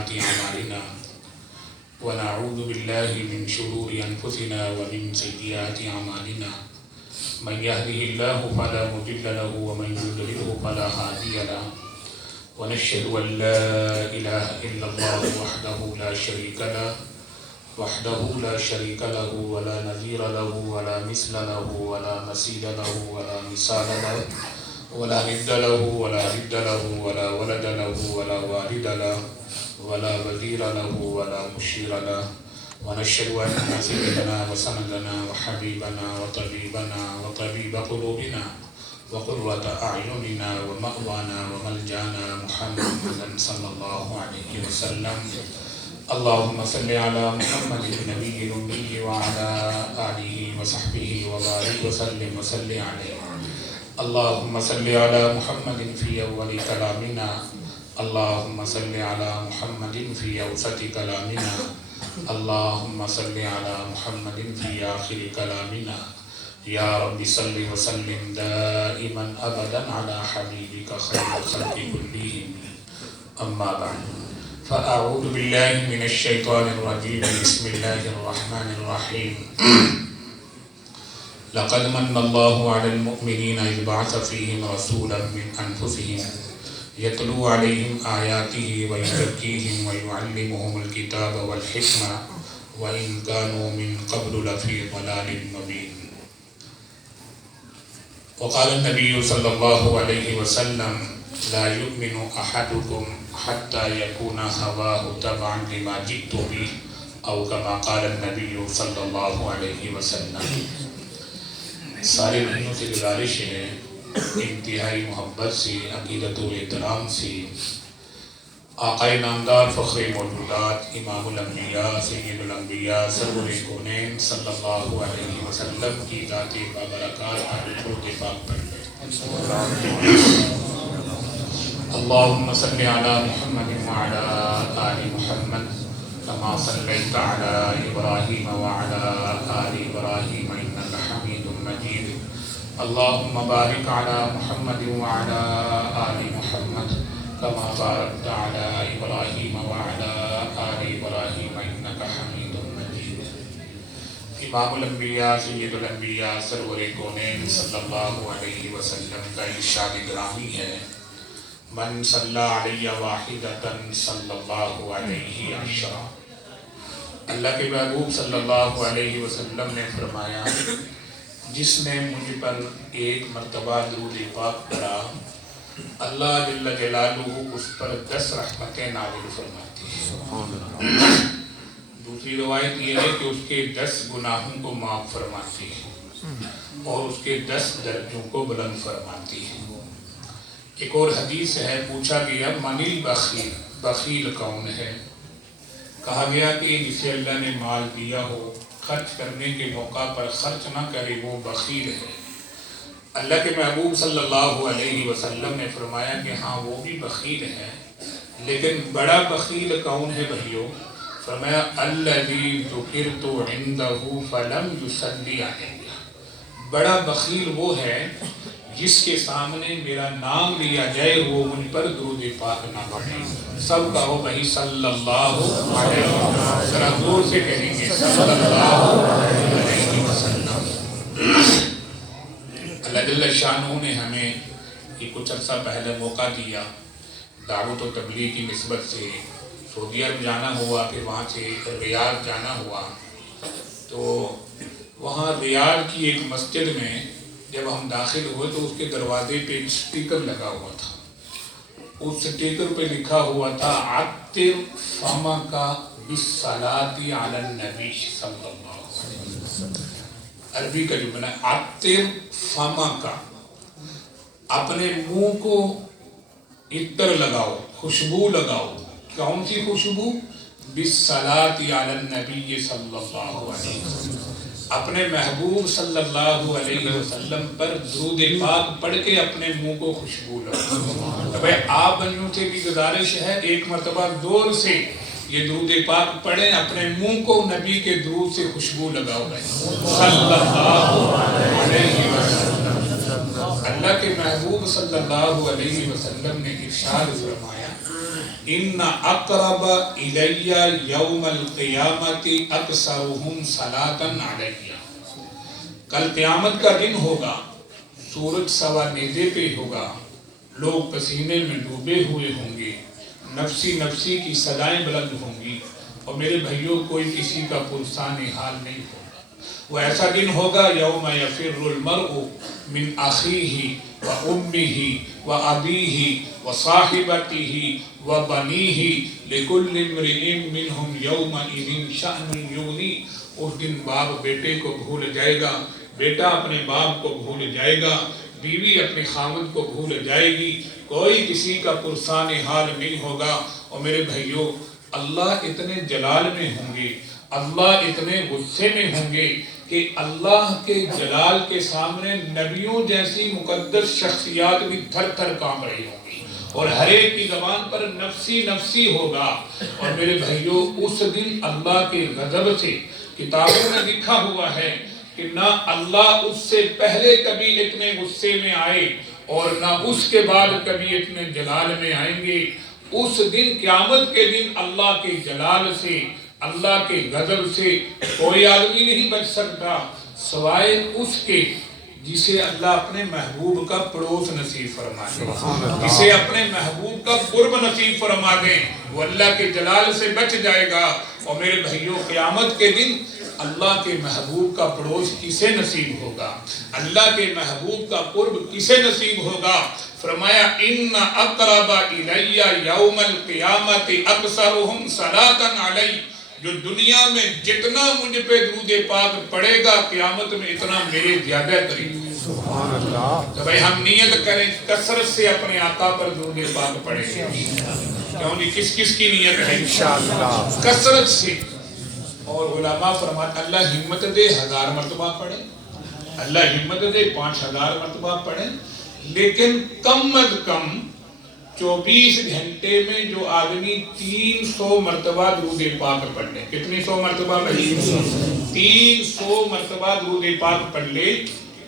أعمالنا ونعوذ بالله من شرور أنفسنا ومن سيئات أعمالنا من يهده الله فلا مضل له ومن يضلله فلا هادي له ونشهد أن لا إله إلا الله وحده لا شريك له ولا نظير له ولا مثل له ولا مثيل له ولا مثال له ولا ند له ولا ند له ولا ولد له ولا والد له ولا وزير له ولا مشير له ونشهد أن سيدنا وسندنا وحبيبنا وطبيبنا وطبيب قلوبنا وقرة أعيننا ومأوانا وملجانا محمدا صلى الله عليه وسلم. اللهم صل على محمد النبي الأمي وعلى آله وصحبه وبارك وسلم وصل عليه. اللهم صل على محمد في أول كلامنا، اللهم صل على محمد في أوسط كلامنا، اللهم صل على محمد في آخر كلامنا. يا رب صل وسلم دائما أبدا على حبيبك خير الخلق كلهم. أما بعد فأعوذ بالله من الشيطان الرجيم. بسم الله الرحمن الرحيم. لقد من الله على المؤمنين إذ بعث فيهم رسولا من أنفسهم يتلو عليهم آياته ويزكيهم ويعلمهم الكتاب والحكمة وإن كانوا من قبل لفي ضلال مبين. وقال النبي صلى الله عليه وسلم لا يؤمن أحدكم حتى يكون هواه تبعا لما جئت به أو كما قال النبي صلى الله عليه وسلم. سارے بھائیوں سے گزارش ہے انتہائی محبت سے، عقیدت و احترام سے آقا نامدار فخر موجودات امام الانبیاء سید الانبیاء سرور کونین صلی اللہ علیہ وسلم کی ذات بابرکات پر درود پاک پڑھ لیں. اللهم صل على محمد وعلى آل محمد كما صليت على إبراهيم وعلى آل إبراهيم إنك حميد مجيد. اللهم بارك على محمد وعلى آل محمد كما باركت على إبراهيم وعلى آل إبراهيم إنك حميد مجيد. امام الانبیاء سید الانبیاء سرور کونین صلی اللہ علیہ وسلم کا ارشاد گرامی ہے من صلی علیہ واحدۃ صلی اللہ علیہ عشرہ. اللہ کے محبوب صلی اللہ علیہ وسلم نے فرمایا جس نے مجھ پر ایک مرتبہ درود پاک پڑھا اللہ جل جلالہ اس پر 10 رحمتیں نازل فرماتی ہیں. دوسری روایت یہ ہے کہ اس کے 10 گناہوں کو معاف فرماتی ہے اور اس کے 10 درجوں کو بلند فرماتی ہے. ایک اور حدیث ہے، پوچھا گیا من البخیل، بخیل کون ہے؟ کہا گیا کہ جسے اللہ نے مال دیا ہو خرچ کرنے کے موقع پر خرچ نہ کرے وہ بخیل ہے. اللہ کے محبوب صلی اللہ علیہ وسلم نے فرمایا کہ ہاں وہ بھی بخیل ہے، لیکن بڑا بخیل کون ہے بھائیو؟ فرمایا الذی ذکرت عندہ فلم یصلی علیہ. بڑا بخیل وہ ہے جس کے سامنے میرا نام لیا جائے وہ مجھ پر درود پاک نہ پڑھے. سب کہو بھائی صلی اللہ علیہ وسلم، ذرا زور سے کہیں گے صلی اللہ علیہ وسلم. اللہ جل شانہ نے ہمیں یہ کچھ عرصہ پہلے موقع دیا دعوت و تبلیغ کی نسبت سے. سعودی عرب جانا ہوا، پھر وہاں سے ریاض جانا ہوا. تو وہاں ریاض کی ایک مسجد میں جب ہم داخل ہوئے تو اس کے دروازے پہ ایک سٹیکر لگا ہوا تھا. اس سٹیکر پہ لکھا ہوا تھا عطر فمک بالصلاۃ علی النبی صلی اللہ علیہ وسلم. عربی کا جو بنا عطر فمک، اپنے منہ کو عطر لگاؤ، خوشبو لگاؤ. کون سی خوشبو؟ بالصلاۃ علی النبی صلی اللہ علیہ وسلم. اپنے محبوب صلی اللہ علیہ وسلم پر درود پاک پڑھ کے اپنے منہ کو خوشبو لگاؤ. تو بھائی آپ بنیوں سے بھی گزارش ہے ایک مرتبہ زور سے یہ درود پاک پڑھیں، اپنے منہ کو نبی کے درود سے خوشبو لگاؤ صلی اللہ علیہ وسلم. اللہ کے محبوب صلی اللہ علیہ وسلم نے ارشاد فرمایا ان اقرب الی یوم القیامت اکثرہم صلاۃ علی، کل قیامت کا دن ہوگا، سورج سوا نیزے پہ ہوگا، لوگ پسینے میں ڈوبے ہوئے ہوں گے، نفسی نفسی کی صدائیں بلند ہوں گی، اور میرے بھائیوں کوئی کسی کا پرسان حال نہیں ہوگا۔ وہ ایسا دن ہوگا یوم یفر المرء من اخیہ و امہ و ابیہ و صاحبتہ و بنیہ لکل امرئ منہم یومئذ شأن یغنیہ۔ اس دن باپ بیٹے کو بھول جائے گا، بیٹا اپنے باپ کو بھول جائے گا، بیوی اپنے خاوند کو بھول جائے گی، کوئی کسی کا پرسان حال نہیں ہوگا۔ اور میرے بھائیوں اللہ اتنے جلال میں ہوں گے، اللہ اتنے غصے میں ہوں گے کہ اللہ کے جلال کے سامنے نبیوں جیسی مقدس شخصیات بھی تھر تھر کانپ رہی ہوں گی، اور ہر ایک کی زبان پر نفسی نفسی ہوگا۔ اور میرے بھائیوں اس دن اللہ کے غضب سے کتابوں میں لکھا ہوا ہے کہ نہ اللہ اس سے پہلے کبھی اتنے غصے میں آئے اور نہ اس کے بعد کبھی اتنے جلال میں آئیں گے۔ اس دن قیامت کے دن اللہ کے جلال سے، اللہ کے غضب سے کوئی آدمی نہیں بچ سکتا سوائے اس کے جسے اللہ اپنے محبوب کا پڑوس نصیب فرما دے، جسے اپنے محبوب کا قرب نصیب فرما دے، وہ اللہ کے جلال سے بچ جائے گا۔ اور میرے بھائیوں قیامت کے دن اللہ کے محبوب کا پڑوس کسے نصیب ہوگا، اللہ کے محبوب کا قرب کسے نصیب ہوگا؟ فرمایا ان اقرب الی یوم القیامت اکثرہم صلاۃ علی، جو دنیا میں جتنا مجھ پہ درود پاک پڑے گا قیامت میں اتنا میرے زیادہ قریب ہے۔ سبحان اللہ۔ تو بھائی ہم نیت کریں کثرت سے اپنے آقا پر درود پاک پڑھیں گے، کیوں نہیں؟ کس کس کی نیت ہے؟ انشاءاللہ کثرت سے۔ اور علماء فرماتے اللہ ہمت دے 1000 مرتبہ پڑھیں، اللہ ہمت دے 5000 مرتبہ پڑھیں، لیکن کم از کم 24 گھنٹے میں جو آدمی 300 مرتبہ درود پاک پڑھ لے، کتنی 100 مرتبہ پڑھی؟ 300 مرتبہ درود پاک پڑھ لے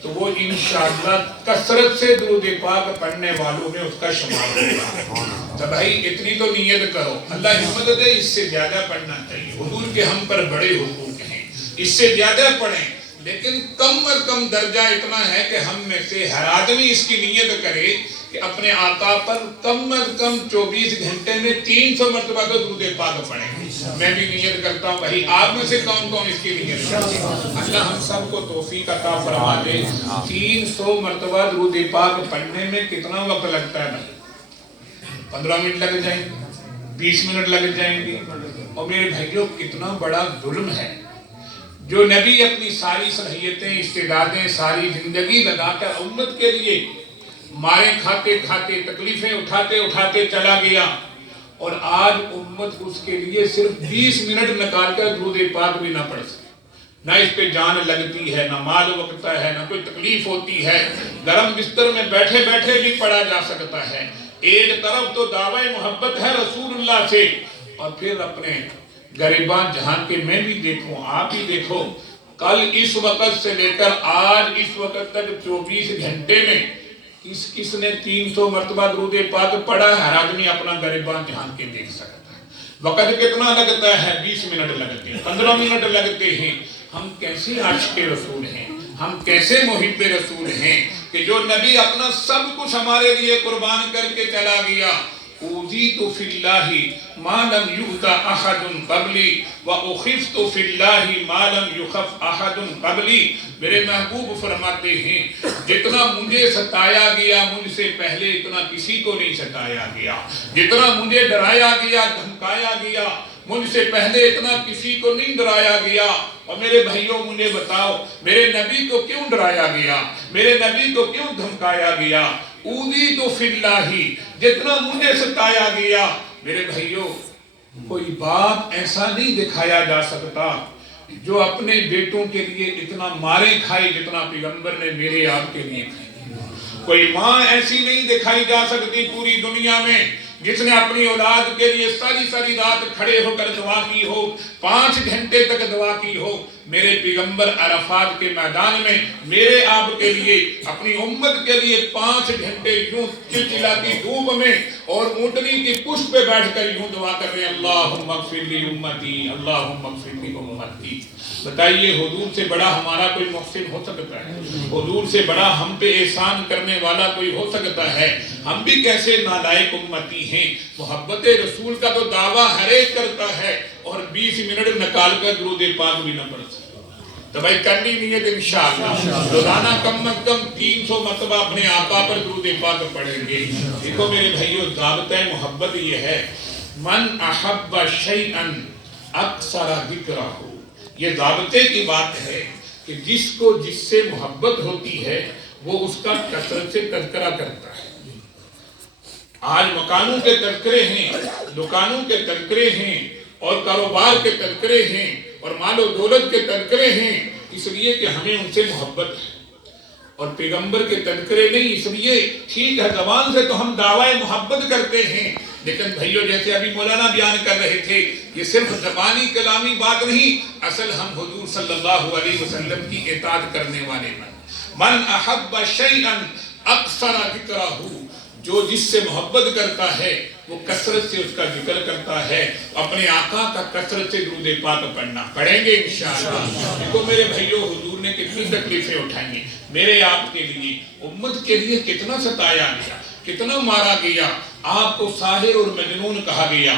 تو وہ انشاءاللہ کثرت سے درود پاک پڑھنے والوں میں اس کا شمار ہوگا۔ تو بھائی اتنی تو نیت کرو، اللہ ہمت دے اس سے زیادہ پڑھنا چاہیے، حضور کے ہم پر بڑے حقوق ہیں، اس سے زیادہ پڑھیں، لیکن کم از کم درجہ اتنا ہے کہ ہم میں سے ہر آدمی اس کی نیت کرے کہ اپنے آقا پر کم از کم 24 گھنٹے میں 300 مرتبہ تو درود پاک پڑھیں۔ میں بھی نیت کرتا ہوں، بھائی آپ میں سے کون کون اس کی نیت کرتے ہیں؟ اللہ ہم سب کو توفیق عطا فرما دے۔ 300 مرتبہ درود پاک پڑھنے میں کتنا وقت لگتا ہے بھائی؟ 15 منٹ لگ جائیں گے، 20 منٹ لگ جائیں گے۔ اور میرے بھائیوں کتنا بڑا ظلم ہے جو نبی اپنی ساری صلاحیتیں، استعدادیں، ساری زندگی لگا کر امت کے لیے مارے کھاتے کھاتے، تکلیفیں اٹھاتے اٹھاتے چلا گیا، اور آج امت اس کے لیے صرف 20 منٹ نکال کر درود پاک بھی نہ پڑھ سکے۔ نہ اس پہ جان لگتی ہے، نہ مال وقتا ہے، نہ کوئی تکلیف ہوتی ہے، گرم بستر میں بیٹھے بیٹھے بھی پڑھا جا سکتا ہے۔ ایک طرف تو دعوی محبت ہے رسول اللہ سے، اور پھر اپنے غریبان جہاں کے میں بھی دیکھوں، آپ بھی دیکھو، کل اس وقت سے لے کر آج اس وقت تک 24 گھنٹے میں کس نے 300 مرتبہ درود پاک پڑھا ہے؟ ہر آدمی اپنا غریبان جہاں کے دیکھ سکتا ہے۔ وقت کتنا لگتا ہے؟ 20 منٹ لگتے ہیں، 15 منٹ لگتے ہیں۔ ہم کیسے عاشق رسول ہیں، ہم کیسے محب رسول ہیں کہ جو نبی اپنا سب کچھ ہمارے لیے قربان کر کے چلا گیا۔ اوذیت فی اللہ ما لم یؤت احد قبلی واخفت فی اللہ ما لم یخف احد قبلی۔ میرے محبوب فرماتے ہیں جتنا مجھے ستایا گیا مجھ سے پہلے اتنا کسی کو نہیں ستایا گیا، جتنا مجھے ڈرایا گیا، دھمکایا گیا، مجھ سے پہلے اتنا کسی کو نہیں ڈرایا گیا۔ اور میرے بھائیوں مجھے بتاؤ میرے نبی کو کیوں ڈرایا گیا، میرے نبی کو کیوں دھمکایا گیا؟ اوذیت فی اللہ، جتنا مجھے ستایا گیا۔ میرے بھائیوں کوئی باپ ایسا نہیں دکھایا جا سکتا جو اپنے بیٹوں کے لیے اتنا مارے کھائے جتنا پیغمبر نے میرے آپ کے لیے کھائی۔ کوئی ماں ایسی نہیں دکھائی جا سکتی پوری دنیا میں جس نے اپنی اولاد کے لیے ساری رات کھڑے ہو کر دعا کی ہو، 5 گھنٹے تک دعا کی ہو، میرے پیغمبر عرفات کے میدان میں میرے آپ کے لیے اپنی امت کے لیے 5 گھنٹے یوں چلچلاتی دھوپ میں اور اونٹنی کی پشت پہ بیٹھ کر یوں دعا کر رہے ہیں اللہم اغفر لی امتی، اللہم اغفر لی امتی۔ بتائیے حضور سے بڑا ہمارا کوئی محسن ہو سکتا ہے؟ حضور سے بڑا ہم پہ احسان کرنے والا کوئی ہو سکتا ہے؟ ہم بھی کیسے نالائق امتی ہیں۔ محبت رسول کا تو دعویٰ ہر ایک کرتا ہے اور 20 منٹ نکال کر درود پاک بھی نہ پڑھ سکتا۔ تو بھائی کرنی نیت انشاءاللہ روزانہ کم از کم 300 مرتبہ اپنے آقا پر درود پاک پڑھیں گے۔ دیکھو میرے بھائیو، ضابطہ محبت یہ ہے، من احب شیئا اکثر ذکرہ، یہ ضابطے کی بات ہے کہ جس کو جس سے محبت ہوتی ہے وہ اس کا کثرت سے تذکرہ کرتا ہے۔ آج مکانوں کے تذکرے ہیں، دکانوں کے تذکرے ہیں اور کاروبار کے تذکرے ہیں اور مال و دولت کے تذکرے ہیں، اس لیے کہ ہمیں ان سے محبت ہے، اور پیغمبر کے تذکرے نہیں، اس لیے ٹھیک ہے زبان سے تو ہم دعوی محبت کرتے ہیں، لیکن بھائیو جیسے ابھی مولانا بیان کر رہے تھے، یہ صرف زبانی کلامی بات نہیں، اصل ہم حضور صلی اللہ علیہ وسلم کی اطاعت کرنے والے من احب شیئا اکثر ذکرہ، جو جس سے محبت کرتا ہے وہ کثرت سے اس کا ذکر کرتا ہے، اپنے آقا کا کثرت سے درود پاک پڑھنا پڑھیں گے انشاءاللہ۔ دیکھو میرے بھائیو، حضور نے کتنی تکلیفیں اٹھائیں گے میرے آپ کے لیے، امت کے لیے کتنا ستایا گیا، کتنا مارا گیا، آپ کو ساحر اور مجنون کہا گیا،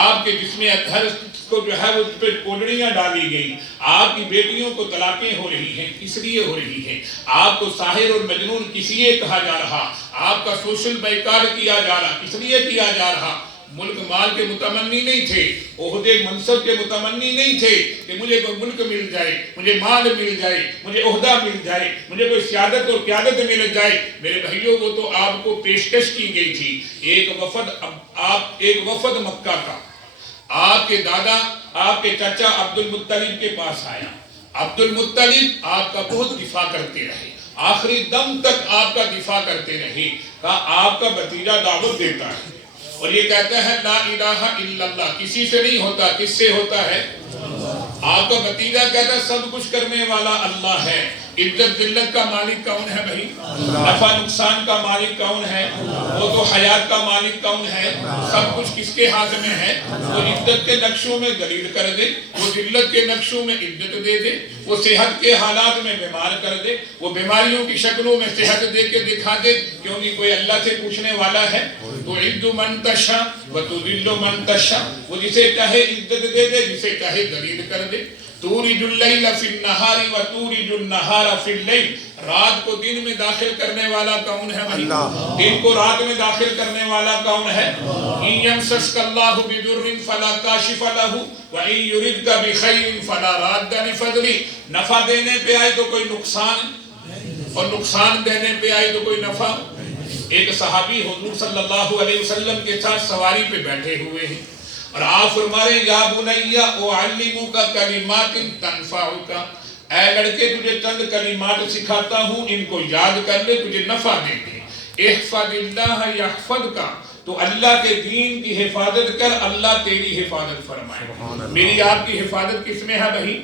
آپ کے جسم اطہر کو جو ہے اس پہ کوڑڑیاں ڈالی گئی، آپ کی بیٹیوں کو طلاقیں ہو رہی ہیں، کس لیے ہو رہی ہیں؟ آپ کو ساحر اور مجنون کس لیے کہا جا رہا؟ آپ کا سوشل بائیکاٹ کیا جا رہا، کس لیے کیا جا رہا؟ ملک مال کے متمنی نہیں تھے، عہدے منصب کے متمنی نہیں تھے کہ مجھے کوئی ملک مل جائے، مجھے مال مل جائے، مجھے عہدہ مل جائے، مجھے کوئی سیادت اور قیادت مل جائے۔ میرے بھائیوں، وہ تو آپ کو پیشکش کی گئی تھی۔ ایک وفد مکہ کا آپ کے دادا، آپ کے چچا عبد المطلب کے پاس آیا۔ عبد المطلب آپ کا بہت دفاع کرتے رہے، آخری دم تک آپ کا دفاع کرتے رہے، کہا آپ کا بھتیجا دعوت دیتا ہے اور یہ کہتا ہے لا الہ الا اللہ، کسی سے نہیں ہوتا، کس سے ہوتا ہے؟ آپ کا بھتیجا کہتا ہے سب کچھ کرنے والا اللہ ہے، عزت ذلت کا مالک کون ہے بھائی؟ نفع نقصان کا مالک کون ہے؟ وہ تو حیات کا مالک کون ہے؟ سب کچھ کس کے ہاتھ میں ہے؟ وہ عزت کے نقشوں میں ذلیل کر دے، وہ ذلت کے نقشوں میں عزت دے دے، وہ صحت کے حالات میں بیمار کر دے، وہ بیماریوں کی شکلوں میں صحت دے کے دکھا دے، کیونکہ کوئی اللہ سے پوچھنے والا ہے۔ تو عز من تشاء وتذل من تشاء، وہ جسے چاہے عزت دے دے، جسے چاہے ذلیل کر دے۔ تولج اللیل فی النہار وتولج النہار فی اللیل، رات کو دن میں داخل کرنے والا کون ہے بھائی؟ دن کو رات میں داخل کرنے والا کون ہے؟ ان یمسسک اللہ بضر فلا کاشف لہ وان یردک بخیر فلا راد لفضلہ، نفع دینے پہ آئے تو کوئی نقصان اور نقصان دینے پہ آئے تو کوئی نفع۔ ایک صحابی حضور صلی اللہ علیہ وسلم کے ساتھ سواری پہ بیٹھے ہوئے ہیں اور آپ فرما رہے ہیں یا بنی اعلمک کلمات تنفعک، اے لڑکے تجھے چند کلمات سکھاتا ہوں، ان کو یاد کر لے، تجھے نفع دیں گے۔ احفظ اللہ یحفظک، تو اللہ کے دین کی حفاظت کر، اللہ تیری حفاظت فرمائے۔ میری آپ کی حفاظت کس میں ہے بھائی؟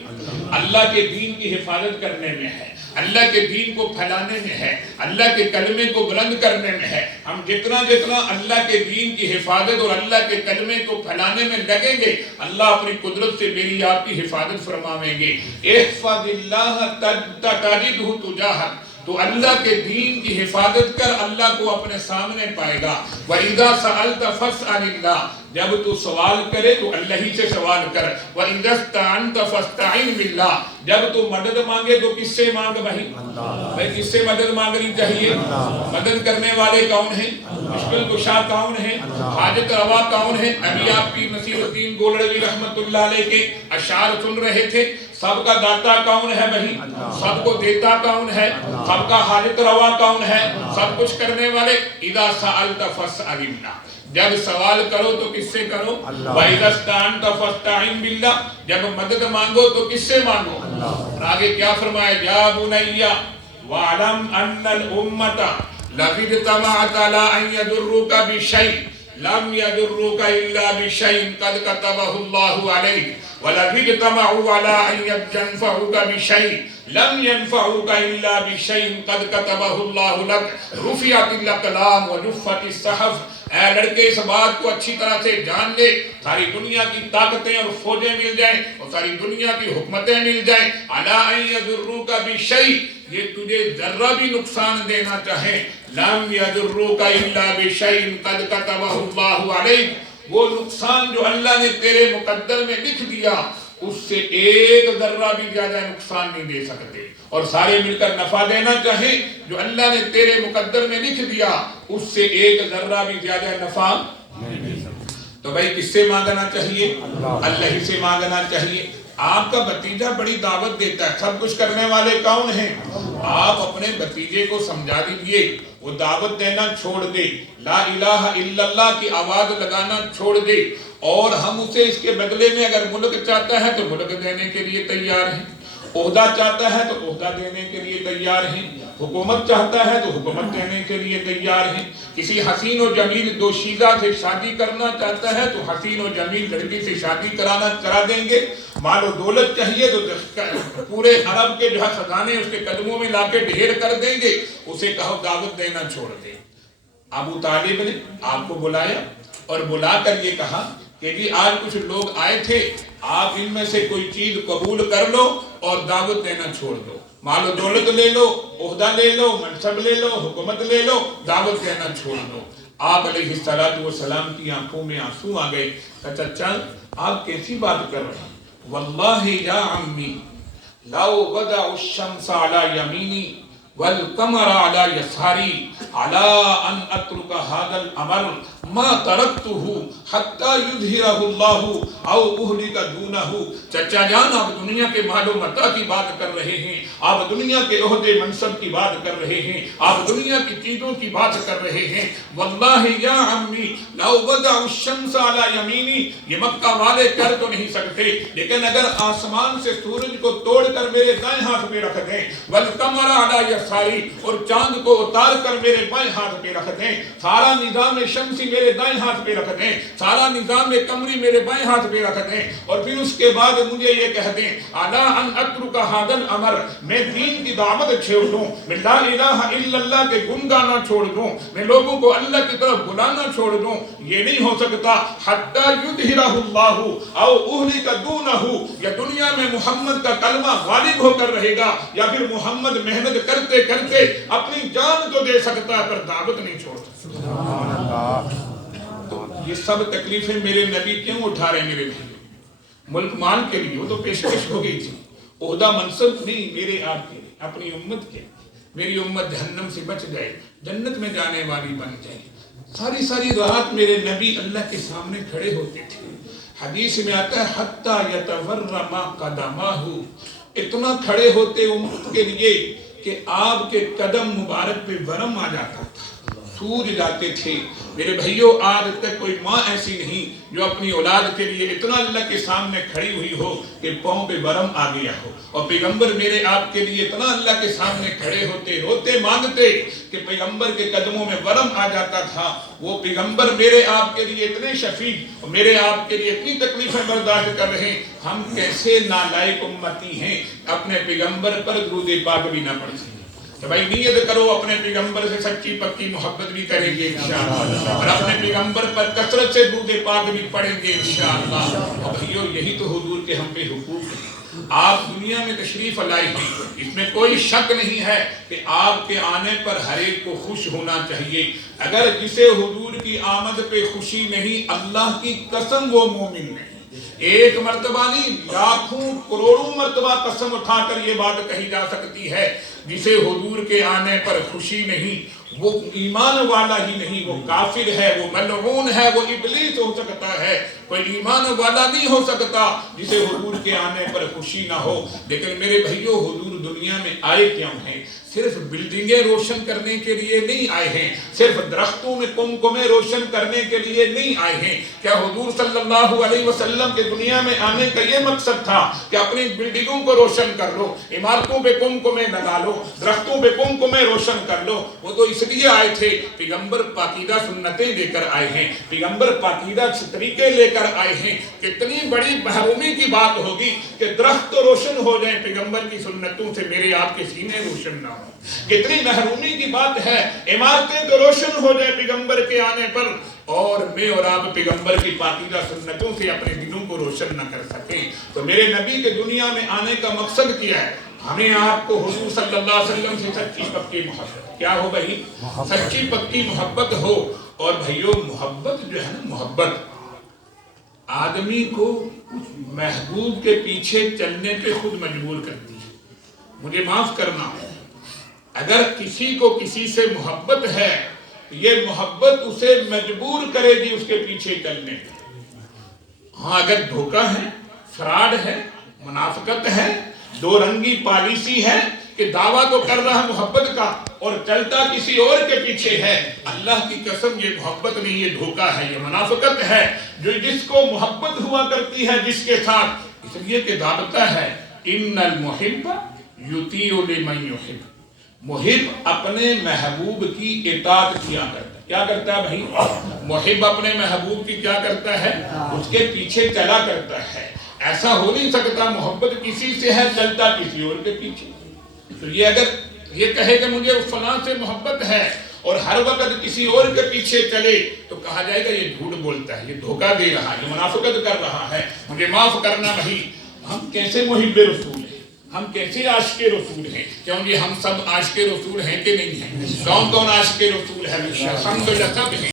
اللہ کے دین کی حفاظت کرنے میں ہے، اللہ کے دین کو پھیلانے میں ہے، اللہ کے کلمے کو بلند کرنے میں ہے۔ ہم جتنا اللہ کے دین کی حفاظت اور اللہ کے کلمے کو پھیلانے میں لگیں گے، اللہ اپنی قدرت سے میری آپ کی حفاظت فرمائیں گے۔ احفظ اللہ تجدہ تجاہک، تو اللہ کے دین کی حفاظت کر، اللہ کو اپنے سامنے پائے گا۔ وَإِذَا سَأَلْتَ فَاسْأَلِ اللَّهِ، جب تو سوال کرے تو اللہ ہی سے سوال کر۔ وَإِذَا اسْتَعَنْتَ فَاسْتَعِنْ بِاللَّهِ، جب تو مدد مانگے تو کس سے مانگ بھائی؟ بھائی کس سے مدد مانگنی چاہیے؟ مدد کرنے والے کون ہیں؟ مشکل کشا کون ہیں؟ حاجت روا کون ہیں؟ ابھی آپ کی نصیر الدین گولڑوی رحمت اللہ علیہ کے اشعار سن رہے تھے۔ سب کا داتا کون ہے بھائی؟ سب کو دیتا کون ہے؟ سب کا حاجت روا کون ہے؟ سب کچھ کرنے والے۔ اذا سألت فاسأل اللہ، جب سوال کرو تو کس سے کرو؟ وَإِذَا اسْتَعَنْتَ فَاسْتَعِنْ بِاللَّهِ، جب مدد مانگو تو کس سے مانگو؟ اور آگے کیا فرمایا؟ یا بنی وَاعْلَمْ أَنَّ الْأُمَّةَ لَقَدْ اجْتَمَعَتْ عَلَىٰ أَن يَضُرُّوكَ بِشَيْءٍ لم يضروك إلا بشيء قد كتبه الله عليك ولو اجتمعوا على أن ينفعوك بشيء لم ينفعوك إلا بشيء قد كتبه الله لك رفعت الأقلام وجفت الصحف۔ اے لڑکے اس بات کو اچھی طرح سے جان لے، ساری دنیا کی طاقتیں اور فوجیں مل جائیں اور ساری دنیا کی حکمتیں مل جائیں، عَلَىٰ أَن يَضُرُّوكَ بِشَيْءٍ، یہ تجھے ذرہ بھی نقصان دینا چاہیں، لَمْ يَضُرُّوكَ إِلَّا بِشَيْءٍ قَدْ كَتَبَهُ اللَّهُ عَلَيْكَ، وہ نقصان جو اللہ نے تیرے مقدر میں لکھ دیا اس سے ایک ذرہ بھی زیادہ نقصان نہیں دے سکتے، اور سارے مل کر نفع دینا چاہیں جو اللہ نے تیرے مقدر میں لکھ دیا اس سے ایک ذرہ بھی زیادہ نفع نہیں دے سکتے۔ تو بھائی کس سے مانگنا چاہیے؟ اللہ ہی سے مانگنا چاہیے۔ آپ کا بھتیجا بڑی دعوت دیتا ہے، سب کچھ کرنے والے کون ہیں؟ آپ اپنے بھتیجے کو سمجھا دیجئے، وہ دعوت دینا چھوڑ دے، لا الہ الا اللہ کی آواز لگانا چھوڑ دے، اور ہم اسے اس کے بدلے میں اگر ملک چاہتا ہے تو ملک دینے کے لیے تیار ہیں، عہدہ چاہتا ہے تو عہدہ دینے کے لیے تیار ہیں، حکومت چاہتا ہے تو حکومت دینے کے لیے تیار ہیں، کسی حسین و جمیل دوشیزہ سے شادی کرنا چاہتا ہے تو حسین و جمیل لڑکی سے شادی کرا دیں گے، مال و دولت چاہیے تو پورے عرب کے جو ہے خزانے اس کے قدموں میں لا کے ڈھیر کر دیں گے، اسے کہو دعوت دینا چھوڑ دے۔ ابو طالب نے آپ کو بلایا اور بلا کر یہ کہا کہ جی آج کچھ لوگ آئے تھے، آپ ان میں سے کوئی چیز قبول کر لو اور دعوت دینا چھوڑ دو، مال و دولت لے لو، عہدہ لے لو، منصب لے لو، حکومت لے لو، دعوت دینا چھوڑ دو۔ آپ علیہ السلام کی آنکھوں میں آنسو آ گئے، چچا آپ کیسی بات کر رہے ہیں؟ واللہ یا عمی لو بدع الشمس علی یمینی والقمر علی یساری علی ان اترک هذا الامر ما ترکتہ حتی یظہرہ اللہ او اہلک دونہ۔ چچا جان آپ دنیا کے مال و متاع کی بات کر رہے ہیں، آپ دنیا کے عہدے منصب کی بات کر رہے ہیں، آپ دنیا کی چیزوں کی بات کر رہے ہیں، واللہ یا عمی لو بدع الشمس علی یمینی، یہ مکہ والے کر تو نہیں سکتے، لیکن اگر آسمان سے سورج کو توڑ کر میرے دائیں ہاتھ پہ رکھ دیں، والقمر علی یساری، اور چاند کو اتار کر میرے بائیں ہاتھ پہ رکھ دیں، سارا نظام شمسی میرے دائیں ہاتھ پہ رکھ دیں، سارا نظام قمری میرے بائیں ہاتھ پہ رکھ دیں، اور پھر اس کے بعد مجھے یہ کہہ دیں الا ان اترک هذا الامر، میں دین کی دعوت چھوڑ دوں، میں لا الہ الا اللہ کے گن گانا چھوڑ دوں، میں لوگوں کو اللہ کی طرف بلانا چھوڑ دوں، یہ نہیں ہو سکتا حتی یظہرہ اللہ او اہلک دونہ، یا دنیا میں محمد کا کلمہ غالب ہو کر رہے گا، یا پھر محمد محنت کرتے کرتے اپنی جان تو دے سکتا ہے پر دعوت نہیں چھوڑ سکتا۔ تو یہ سب تکلیفیں میرے نبی کیوں اٹھا رہے ہیں میرے بھائی؟ ملک مال کے لیے وہ تو پیشکش ہو گئی تھی، عہدہ منصب نہیں، میرے آپ کے لیے، اپنی امت کے، میری امت جہنم سے بچ جائے، جنت میں جانے والی بن جائے۔ ساری ساری رات میرے نبی اللہ کے سامنے کھڑے ہوتے تھے، حدیث میں آتا ہے حتی یتورم قدماہ، اتنا کھڑے ہوتے امت کے لیے کہ آپ کے قدم مبارک پہ ورم آ جاتا تھا، سوج جاتے تھے۔ میرے بھائیوں آج تک کوئی ماں ایسی نہیں جو اپنی اولاد کے لیے اتنا اللہ کے سامنے کھڑی ہوئی ہو کہ پاؤں پہ ورم آ گیا ہو، اور پیغمبر میرے آپ کے لیے اتنا اللہ کے سامنے کھڑے ہوتے، روتے مانگتے کہ پیغمبر کے قدموں میں ورم آ جاتا تھا۔ وہ پیغمبر میرے آپ کے لیے اتنے شفیق اور میرے آپ کے لیے اتنی تکلیفیں برداشت کر رہے ہیں، ہم کیسے نالائق امتی ہیں اپنے پیغمبر پر درود پاک بھی نہ پڑھ سکیں؟ تو بھائی نیت کرو اپنے پیغمبر سے سچی پکی محبت بھی کریں گے انشاءاللہ، اور اپنے پیغمبر پر کثرت سے درود پاک بھی پڑھیں گے انشاءاللہ۔ اور بھائیو یہی تو حضور کے ہم پہ حقوق ہیں۔ آپ دنیا میں تشریف لائے ہیں، اس میں کوئی شک نہیں ہے کہ آپ کے آنے پر ہر ایک کو خوش ہونا چاہیے۔ اگر جسے حضور کی آمد پہ خوشی نہیں، اللہ کی قسم وہ مومن نہیں۔ ایک مرتبہ نہیں، لاکھوں کروڑوں مرتبہ قسم اٹھا کر یہ بات کہی جا سکتی ہے، جسے حضور کے آنے پر خوشی نہیں وہ ایمان والا ہی نہیں، وہ کافر ہے، وہ ملعون ہے، وہ ابلیس ہو سکتا ہے، کوئی ایمان والا نہیں ہو سکتا جسے حضور کے آنے پر خوشی نہ ہو۔ لیکن میرے بھائیوں حضور دنیا میں آئے کیوں ہیں؟ صرف بلڈنگیں روشن کرنے کے لیے نہیں آئے ہیں، صرف درختوں میں کمکمے روشن کرنے کے لیے نہیں آئے ہیں۔ کیا حضور صلی اللہ علیہ وسلم کے دنیا میں آنے کا یہ مقصد تھا کہ اپنی بلڈنگوں کو روشن کر لو، عمارتوں پہ کمکمے لگا لو، درختوں پہ کمکمے روشن کر لو؟ وہ تو اس لیے آئے تھے، پیغمبر پاکیزہ سنتیں لے کر آئے ہیں، پیغمبر پاکیزہ طریقے لے کر آئے ہیں۔ کتنی بڑی محرومی کی بات ہوگی کہ درخت تو روشن ہو جائیں پیغمبر کی سنتوں سے، میرے آپ کے سینے روشن نہ ہو۔ کتنی محرومی کی بات ہے، عمارتیں تو روشن ہو جائے پیغمبر کے آنے پر، اور میں اور آپ پیغمبر کی پاکیزہ سنتوں سے اپنے دلوں کو روشن نہ کر سکیں۔ تو میرے نبی کے دنیا میں آنے کا مقصد کیا ہے؟ ہمیں آپ کو حضور صلی اللہ علیہ وسلم سے سچی پکی محبت، کیا ہو بھائی؟ سچی پکی محبت ہو۔ اور بھائیو، محبت جو ہے نا، محبت آدمی کو محبوب کے پیچھے چلنے پہ خود مجبور کرتی ہے۔ مجھے معاف کرنا، اگر کسی کو کسی سے محبت ہے، یہ محبت اسے مجبور کرے گی اس کے پیچھے چلنے پہ۔ ہاں، اگر دھوکہ ہے، فراڈ ہے، منافقت ہے، دو رنگی پالیسی ہے کہ دعویٰ تو کر رہا محبت کا اور چلتا کسی اور کے پیچھے ہے، اللہ کی قسم یہ محبت نہیں، یہ دھوکہ ہے، یہ منافقت ہے۔ جو جس کو محبت ہوا کرتی ہے جس کے ساتھ، اس لیے کہ ضابطہ ہے، ان المحب یطیع لمن یحب، محب اپنے محبوب کی اطاعت کیا کرتا ہے۔ کیا کرتا ہے بھائی؟ محب اپنے محبوب کی کیا کرتا ہے؟ اس کے پیچھے چلا کرتا ہے۔ ایسا ہو نہیں سکتا محبت کسی سے ہے، چلتا کسی اور کے پیچھے۔ تو یہ اگر یہ کہے کہ مجھے فلاں سے محبت ہے اور ہر وقت کسی اور کے پیچھے چلے، تو کہا جائے گا یہ جھوٹ بولتا ہے، یہ دھوکہ دے رہا ہے، یہ منافقت کر رہا ہے۔ مجھے معاف کرنا بھائی، ہم کیسے محب رسول ہیں، ہم کیسے عاشق رسول ہیں؟ کیونکہ ہم سب عاشق رسول ہیں کہ نہیں ہیں؟ کون کون عاشق رسول ہے؟ ہم تو سب ہیں۔